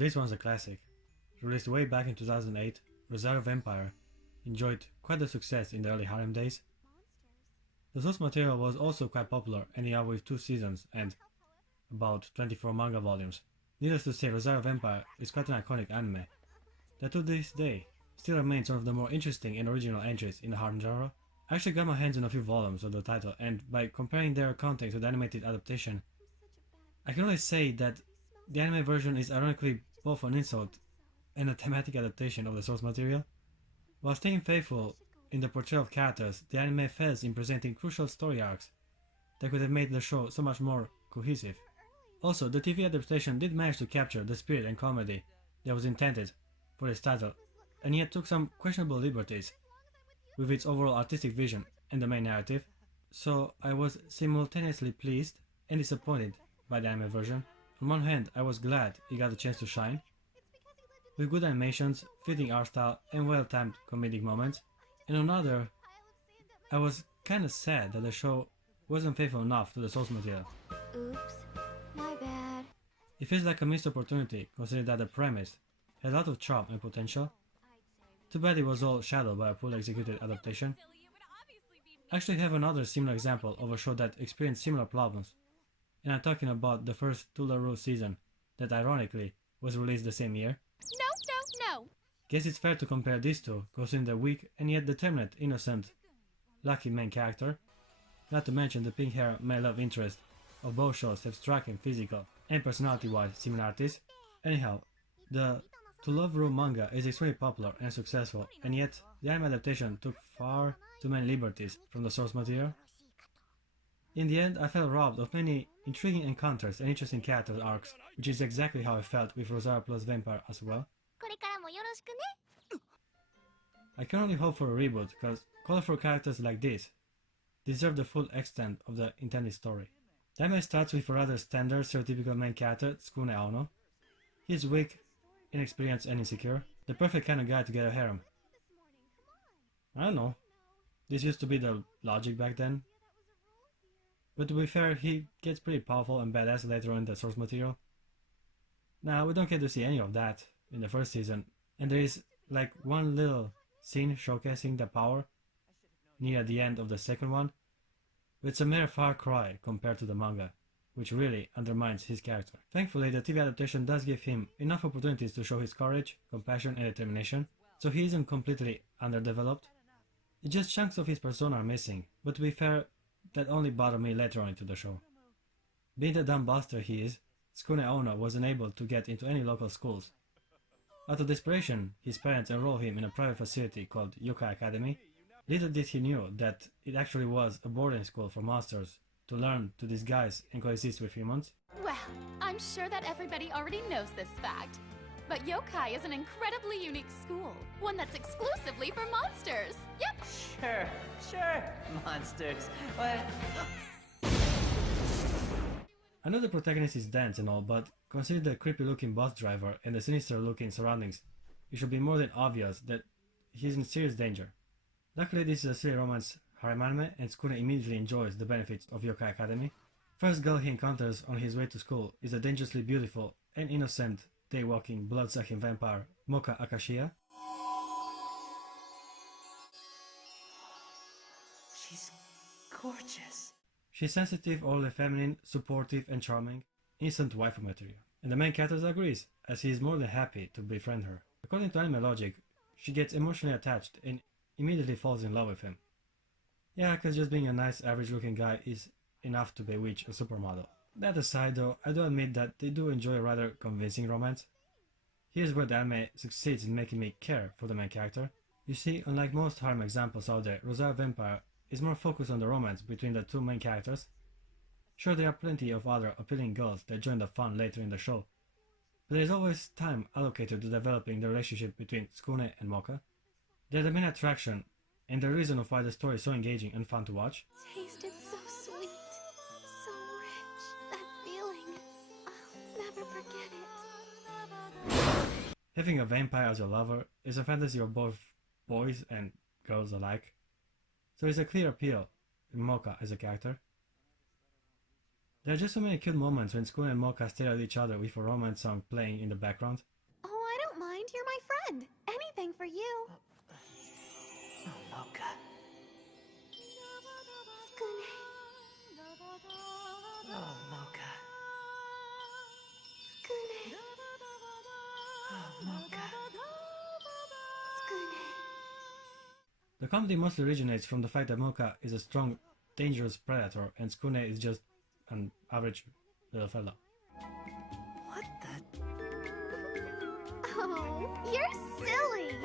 this one's a classic. Released way back in 2008, Rosario Vampire enjoyed quite a success in the early harem days. The source material was also quite popular, ending up with 2 seasons and about 24 manga volumes. Needless to say, Rosario Vampire is quite an iconic anime that to this day still remains one of the more interesting and original entries in the harem genre. I actually got my hands on a few volumes of the title, and by comparing their content to the animated adaptation, I can only say that the anime version is ironically both an insult and a thematic adaptation of the source material. While staying faithful in the portrayal of characters, the anime fails in presenting crucial story arcs that could have made the show so much more cohesive. Also, the TV adaptation did manage to capture the spirit and comedy that was intended for its title, and yet took some questionable liberties with its overall artistic vision and the main narrative, so I was simultaneously pleased and disappointed by the anime version. On one hand, I was glad it got a chance to shine, with good animations, fitting art style, and well-timed comedic moments, and on another, I was kinda sad that the show wasn't faithful enough to the source material. Oops, my bad. It feels like a missed opportunity, considering that the premise had a lot of charm and potential. Too bad it was all shadowed by a poorly executed adaptation. I actually have another similar example of a show that experienced similar problems, and I'm talking about the first Tularu season that ironically was released the same year. No! Guess it's fair to compare these two, considering the weak and yet determined, innocent, lucky main character. Not to mention the pink hair male love interest of both shows have striking physical and personality-wise similarities. Anyhow, the To Love Ru manga is extremely popular and successful, and yet the anime adaptation took far too many liberties from the source material. In the end, I felt robbed of many intriguing encounters and interesting character arcs, which is exactly how I felt with Rosario plus Vampire as well. これからもよろしくね。 I can only hope for a reboot, because colorful characters like this deserve the full extent of the intended story. The anime starts with a rather standard stereotypical main character, Tsukune Aono. He is weak, inexperienced and insecure, the perfect kind of guy to get a harem. I don't know, this used to be the logic back then. But to be fair, he gets pretty powerful and badass later on in the source material. Now, we don't get to see any of that in the first season, and there is like one little scene showcasing the power near the end of the second one, but it's a mere far cry compared to the manga, which really undermines his character. Thankfully, the TV adaptation does give him enough opportunities to show his courage, compassion and determination, so he isn't completely underdeveloped. It's just chunks of his persona are missing, but to be fair, that only bothered me later on into the show. Being the dumb bastard he is, Tsukune Aono was unable to get into any local schools. Out of desperation, his parents enrolled him in a private facility called Yokai Academy. Little did he knew that it actually was a boarding school for monsters to learn to disguise and coexist with humans. Well, I'm sure that everybody already knows this fact. But Yokai is an incredibly unique school, one that's exclusively for monsters. Yep. Sure, monsters. What? I know the protagonist is dense and all, but consider the creepy looking bus driver and the sinister looking surroundings. It should be more than obvious that he's in serious danger. Luckily, this is a silly romance harem anime, and Tsukune immediately enjoys the benefits of Yokai Academy. First girl he encounters on his way to school is a dangerously beautiful and innocent day-walking, blood-sucking vampire, Mocha Akashiya. She's gorgeous. She's sensitive, overly feminine, supportive and charming, instant waifu material. And the main character agrees, as he is more than happy to befriend her. According to anime logic, she gets emotionally attached and immediately falls in love with him. Yeah, cause just being a nice average looking guy is enough to bewitch a supermodel. That aside though, I do admit that they do enjoy a rather convincing romance. Here's where the anime succeeds in making me care for the main character. You see, unlike most harem examples out there, Rosario Vampire is more focused on the romance between the two main characters. Sure, there are plenty of other appealing girls that join the fun later in the show, but there is always time allocated to developing the relationship between Tsukune and Mocha. They're the main attraction and the reason of why the story is so engaging and fun to watch. Tasted so sweet, so rich. That feeling, I'll never forget it. Having a vampire as your lover is a fantasy of both boys and girls alike, so there's a clear appeal in Mocha as a character. There are just so many cute moments when Skune and Mocha stare at each other with a romance song playing in the background. Oh, I don't mind. You're my friend. Anything for you. Oh, Mocha. Skune. Oh, Mocha. Skune. Oh, Mocha. Skune. The comedy mostly originates from the fact that Mocha is a strong, dangerous predator and Skune is just an average little fella. What the? Oh, you're silly.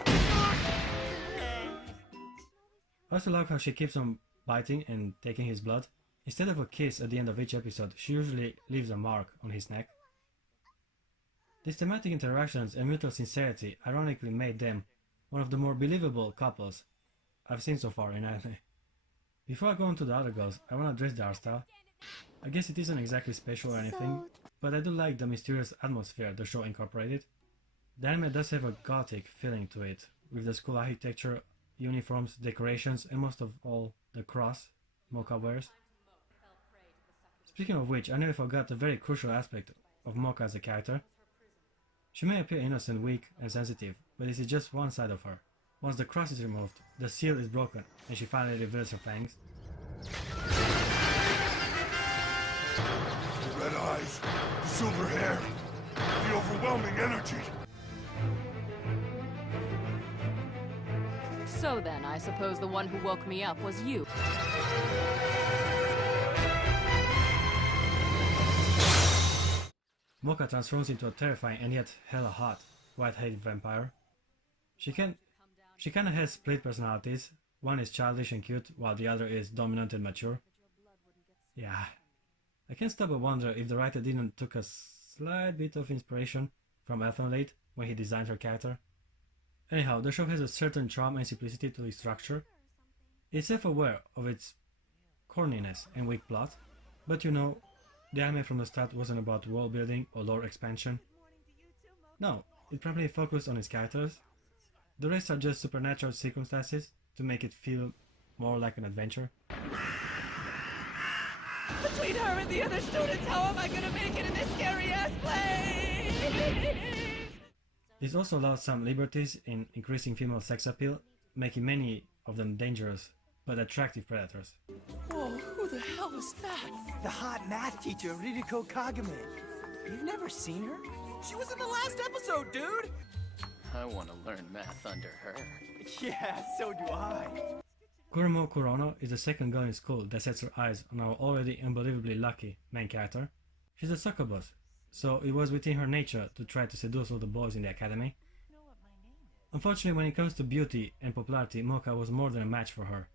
I also like how she keeps on biting and taking his blood. Instead of a kiss at the end of each episode, she usually leaves a mark on his neck. These thematic interactions and mutual sincerity ironically made them one of the more believable couples I've seen so far in anime. Before I go on to the other girls, I want to address the art style. I guess it isn't exactly special or anything, but I do like the mysterious atmosphere the show incorporated. The anime does have a gothic feeling to it, with the school architecture, uniforms, decorations, and most of all, the cross Mocha wears. Speaking of which, I nearly forgot a very crucial aspect of Mocha as a character. She may appear innocent, weak, and sensitive, but this is just one side of her. Once the cross is removed, the seal is broken, and she finally reveals her fangs. The red eyes, the silver hair, the overwhelming energy. So then, I suppose the one who woke me up was you. Mocha transforms into a terrifying and yet hella hot, white-haired vampire. She kinda has split personalities. One is childish and cute, while the other is dominant and mature. Yeah. I can't stop but wonder if the writer didn't took a slight bit of inspiration from Elfenlight when he designed her character. Anyhow, the show has a certain charm and simplicity to its structure. It's self-aware of its corniness and weak plot, but you know, the anime from the start wasn't about world building or lore expansion. No, it primarily focused on its characters. The rest are just supernatural circumstances to make it feel more like an adventure. Between her and the other students, how am I gonna make it in this scary-ass place? This also allows some liberties in increasing female sex appeal, making many of them dangerous but attractive predators. Whoa, who the hell is that? The hot math teacher, Ririko Kagame. You've never seen her? She was in the last episode, dude! I want to learn math under her. Yeah, so do I. Kuromo Kurono is the second girl in school that sets her eyes on our already unbelievably lucky main character. She's a succubus, so it was within her nature to try to seduce all the boys in the academy. Unfortunately, when it comes to beauty and popularity, Mocha was more than a match for her,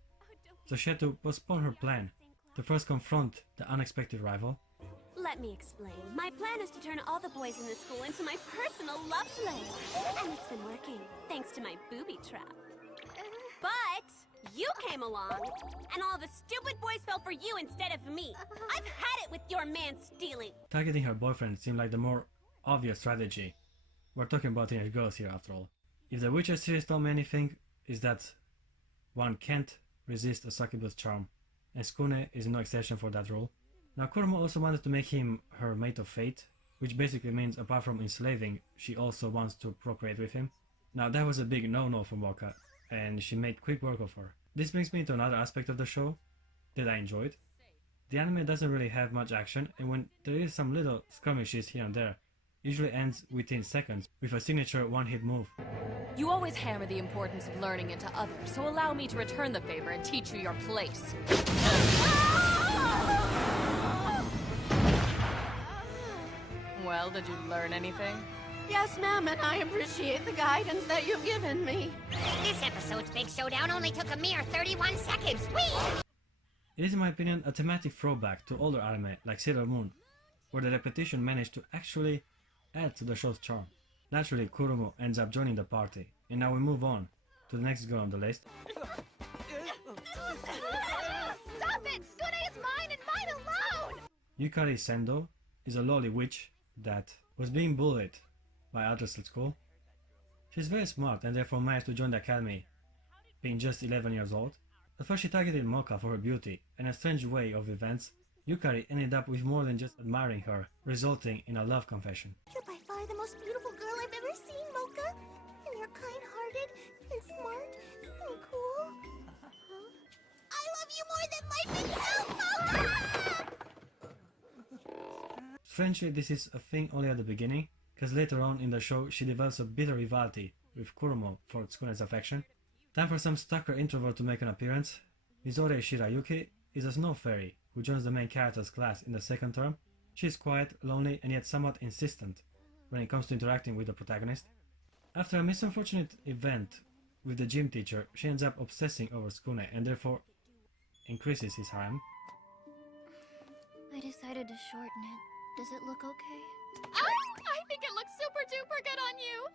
so she had to postpone her plan to first confront the unexpected rival. Let me explain. My plan is to turn all the boys in the school into my personal love slaves. And it's been working, thanks to my booby trap. But you came along, and all the stupid boys fell for you instead of me. I've had it with your man stealing. Targeting her boyfriend seemed like the more obvious strategy. We're talking about teenage girls here after all. If the Witcher series taught me anything, is that one can't resist a succubus charm, and Skune is no exception for that rule. Now Kuromo also wanted to make him her mate of fate, which basically means apart from enslaving, she also wants to procreate with him. Now that was a big no-no for Mocha, and she made quick work of her. This brings me to another aspect of the show that I enjoyed. The anime doesn't really have much action, and when there is some little skirmishes here and there, usually ends within seconds with a signature one-hit move. You always hammer the importance of learning into others, so allow me to return the favor and teach you your place. Well, did you learn anything? Yes, ma'am, and I appreciate the guidance that you've given me. This episode's big showdown only took a mere 31 seconds. Whee! It is in my opinion a thematic throwback to older anime like Sailor Moon, where the repetition managed to actually add to the show's charm. Naturally, Kuromo ends up joining the party, and now we move on to the next girl on the list. Stop it! Skune is mine and mine alone! Yukari Sendo is a lowly witch that was being bullied by others at school. She's very smart and therefore managed to join the academy, being just 11 years old. At first she targeted Mocha for her beauty, and a strange way of events, Yukari ended up with more than just admiring her, resulting in a love confession. You're by far the most beautiful girl I've ever seen, Mocha. And you're kind-hearted and smart and cool. I love you more than life itself, Mocha! Strangely, this is a thing only at the beginning, because later on in the show she develops a bitter rivalry with Kuromo for Tsukune's affection. Time for some stalker introvert to make an appearance. Mizore Shirayuki is a snow fairy who joins the main character's class in the second term. She is quiet, lonely, and yet somewhat insistent when it comes to interacting with the protagonist. After a misunfortunate event with the gym teacher, she ends up obsessing over Tsukune and therefore increases his harem. I decided to shorten it. Does it look okay? I think it looks super duper good on you!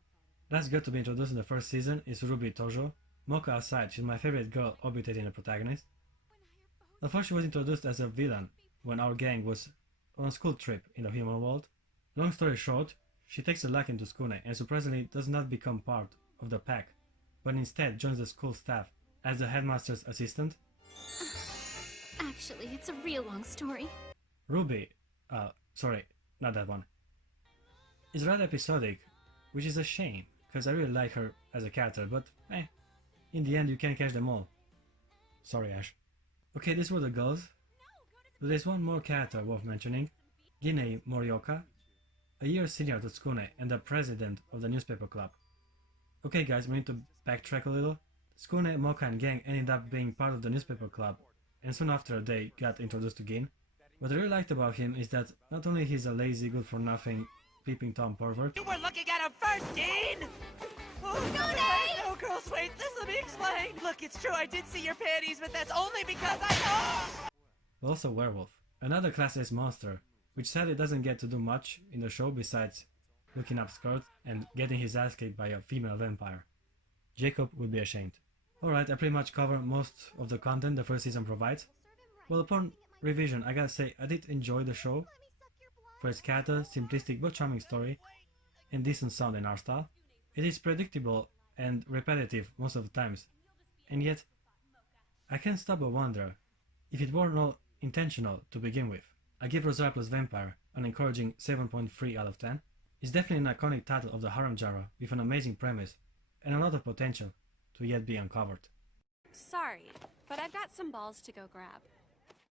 Last girl to be introduced in the first season is Ruby Tojo. Mocha aside, she's my favorite girl obitating the protagonist. At first she was introduced as a villain when our gang was on a school trip in the human world. Long story short, she takes a liking to Tsukune and surprisingly does not become part of the pack, but instead joins the school staff as the headmaster's assistant. Actually, it's a real long story. Ruby, sorry, not that one, is rather episodic, which is a shame, because I really like her as a character, but in the end you can't catch them all. Sorry, Ash. Okay, these were the girls, but there's one more character worth mentioning, Ginei Morioka, a year senior to Tsukune and the president of the newspaper club. Okay guys, we need to backtrack a little. Tsukune, Mocha and gang ended up being part of the newspaper club, and soon after they got introduced to Gin. What I really liked about him is that not only he's a lazy, good-for-nothing, peeping Tom pervert. You were looking at him first, Dean! No, girls, wait, let me explain! Look, it's true, I did see your panties, but that's only because But also werewolf, another class-ace monster, which sadly doesn't get to do much in the show besides looking up skirts and getting his ass kicked by a female vampire. Jacob would be ashamed. Alright, I pretty much covered most of the content the first season provides. Well, upon revision, I gotta say, I did enjoy the show for its character, simplistic but charming story, and decent sound and art style. It is predictable and repetitive most of the times, and yet I can't stop but wonder if it were not intentional to begin with. I give Rosario plus Vampire an encouraging 7.3 out of 10. It's definitely an iconic title of the harem genre with an amazing premise and a lot of potential to yet be uncovered. Sorry, but I've got some balls to go grab.